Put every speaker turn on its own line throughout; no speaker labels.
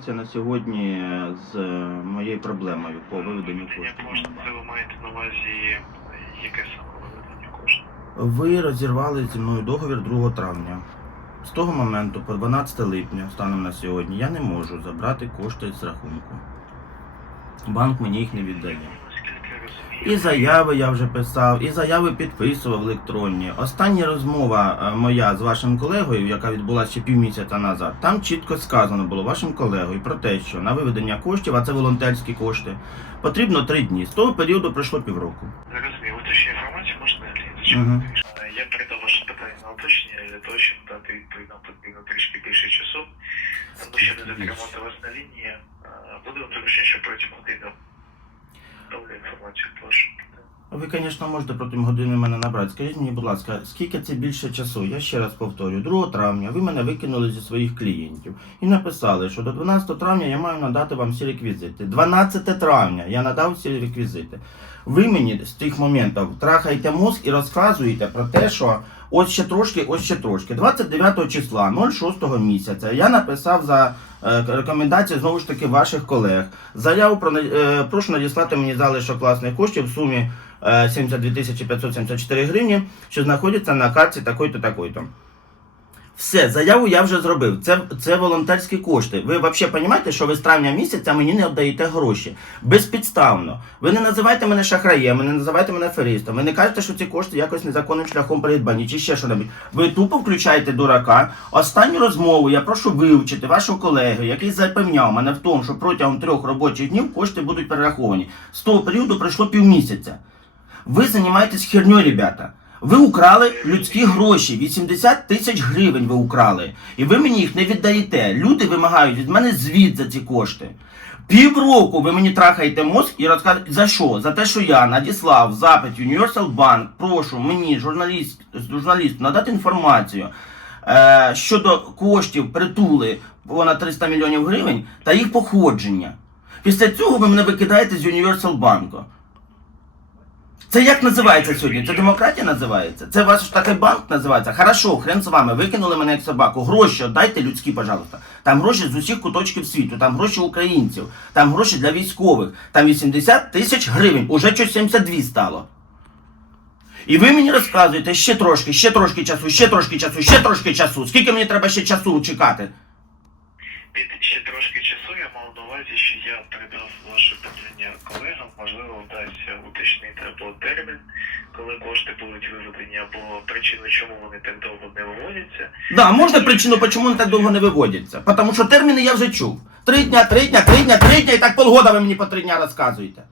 Це на сьогодні з моєю проблемою по виведенню коштів.
коштів, це ви маєте на увазі яке саме виведення коштів?
Ви розірвали зі мною договір 2 травня. З того моменту, по 12 липня, станом на сьогодні, я не можу забрати кошти з рахунку. Банк мені їх не віддає.
Розумію,
І заяви я вже писав, і заяви підписував електронні. Остання розмова е, моя з вашим колегою, яка відбулася ще півмісяця назад, там чітко сказано було вашим колегою про те, що на виведення коштів, а це волонтерські кошти, потрібно три дні. З того періоду пройшло півроку.
Зрозумів, уточнюю інформацію можна знайти. Я передав ваше питання на уточнення для того, щоб дати відповідь потрібно трішки більше часу, тому що не затримати вас на лінії. Е, Буде вам зручно, що протягом години дав інформацію вашому питанню.
Ви, звісно, можете протягом години мене набрати. Скажіть мені, будь ласка, скільки це більше часу? Я ще раз повторюю, 2 травня ви мене викинули зі своїх клієнтів і написали, що до 12 травня я маю надати вам всі реквізити. 12 травня я надав всі реквізити. Ви мені з тих моментів трахаєте мозк і розказуєте про те, що ось ще трошки, ось ще трошки. 29 числа 06 місяця я написав за е, рекомендації знову ж таки ваших колег. Заяву про е, прошу надіслати мені залишок власних коштів в сумі е, 72 тисячі 574 гривні, що знаходяться на карті такої-то, такої-то. Все, заяву я вже зробив. Це, це волонтерські кошти. Ви взагалі розумієте, що ви з травня місяця мені не віддаєте гроші. Безпідставно. Ви не називаєте мене шахраєм, не називаєте мене аферистом. Ви не кажете, що ці кошти якось незаконним шляхом придбані, чи ще що-небудь. Ви тупо включаєте дурака. Останню розмову я прошу вивчити вашого колеги, який запевняв мене в тому, що протягом трьох робочих днів кошти будуть перераховані. З того періоду пройшло півмісяця. Ви займаєтесь херньою, ребята. Ви украли людські гроші, 80 тисяч гривень ви украли. І ви мені їх не віддаєте. Люди вимагають від мене звіт за ці кошти. Півроку ви мені трахаєте мозк і розказуєте, за що? За те, що я надіслав запит Universal Bank, прошу мені, журналіст, журналісту, надати інформацію е, щодо коштів притули понад 300 мільйонів гривень та їх походження. Після цього ви мене викидаєте з Universal Bank. Це як називається сьогодні? Це демократія називається? Це ваш такий банк називається? Хорошо, хрен з вами, викинули мене як собаку. Гроші дайте людські, пожалуйста. Там гроші з усіх куточків світу, там гроші українців, там гроші для військових, там 80 тисяч гривень, уже щось 72 стало. І ви мені розказуєте ще трошки, ще трошки часу, ще трошки часу, ще трошки часу. Скільки мені треба ще часу чекати?
Під ще трошки часу я мав на увазі, що я передав ваше питання колегам, можливо, вдасться уточнити або термін, коли кошти будуть виведені, або причину, чому вони так довго не виводяться.
Да, можна причину, чому вони так довго не виводяться? Тому що терміни я вже чув. Три дня, три дня, три дня, три дня, і так полгода ви мені по три дня розказуєте.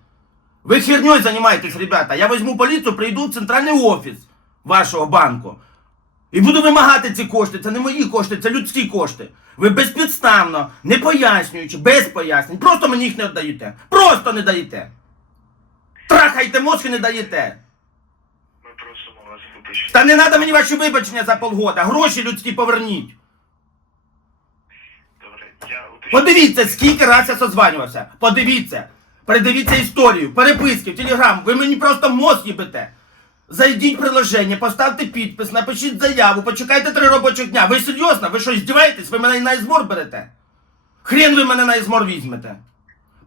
Ви херньою займаєтесь, ребята. Я візьму поліцію, прийду в центральний офіс вашого банку. І буду вимагати ці кошти. Це не мої кошти, це людські кошти. Ви безпідставно, не пояснюючи, без пояснень, просто мені їх не даєте. Просто не даєте. Трахайте мозки не даєте.
Ми просимо вас вибачити.
Та не треба мені ваші вибачення за полгода. Гроші людські поверніть.
Добре, я уточню.
Подивіться, скільки раз я созванювався. Подивіться. Передивіться історію, переписки в телеграм. Ви мені просто мозг їбете. Зайдіть в приложення, поставте підпис, напишіть заяву, почекайте три робочих дня. Ви серйозно? Ви що, здіваєтесь? Ви мене на ізмор берете? Хрен ви мене на ізмор візьмете.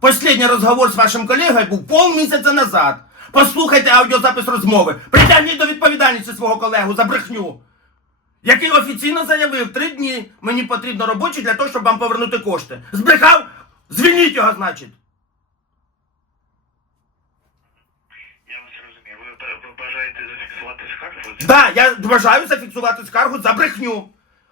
Последній розговор з вашим колегою був полмісяця назад. Послухайте аудіозапис розмови. Притягніть до відповідальності свого колегу за брехню. Який офіційно заявив, три дні мені потрібно робочі для того, щоб вам повернути кошти. Збрехав? Звільніть його, значить.
Я вас розумію. Ви, ви бажаєте зафіксувати скаргу?
Да, я бажаю зафіксувати скаргу за брехню.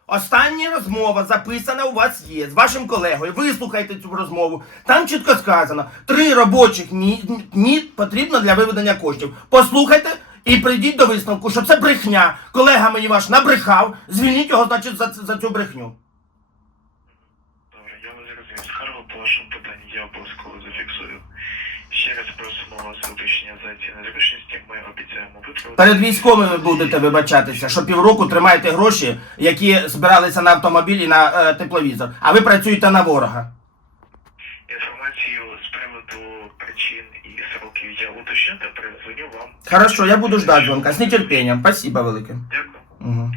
Остання розмова записана у вас є з вашим колегою. Вислухайте цю розмову. Там чітко сказано: три робочих дні, потрібно для виведення коштів. Послухайте і прийдіть до висновку, що це брехня. Колега мені ваш набрехав. Звільніть його, значить, за, за цю брехню.
Добре, я вас зрозумів. Скаргу по вашому питанню я обов'язково зафіксую. Ще раз просимо вас уточнення за ці незручності. Ми обіцяємо виправити.
Перед військовими будете вибачатися, що півроку тримаєте гроші, які збиралися на автомобіль і на е, тепловізор, а ви працюєте на ворога.
Інформацію з приводу причин і сроків я уточню та передзвоню вам.
Хорошо, я буду ждать звонка. С нетерпением. Спасибо велике.
Дякую.
Угу.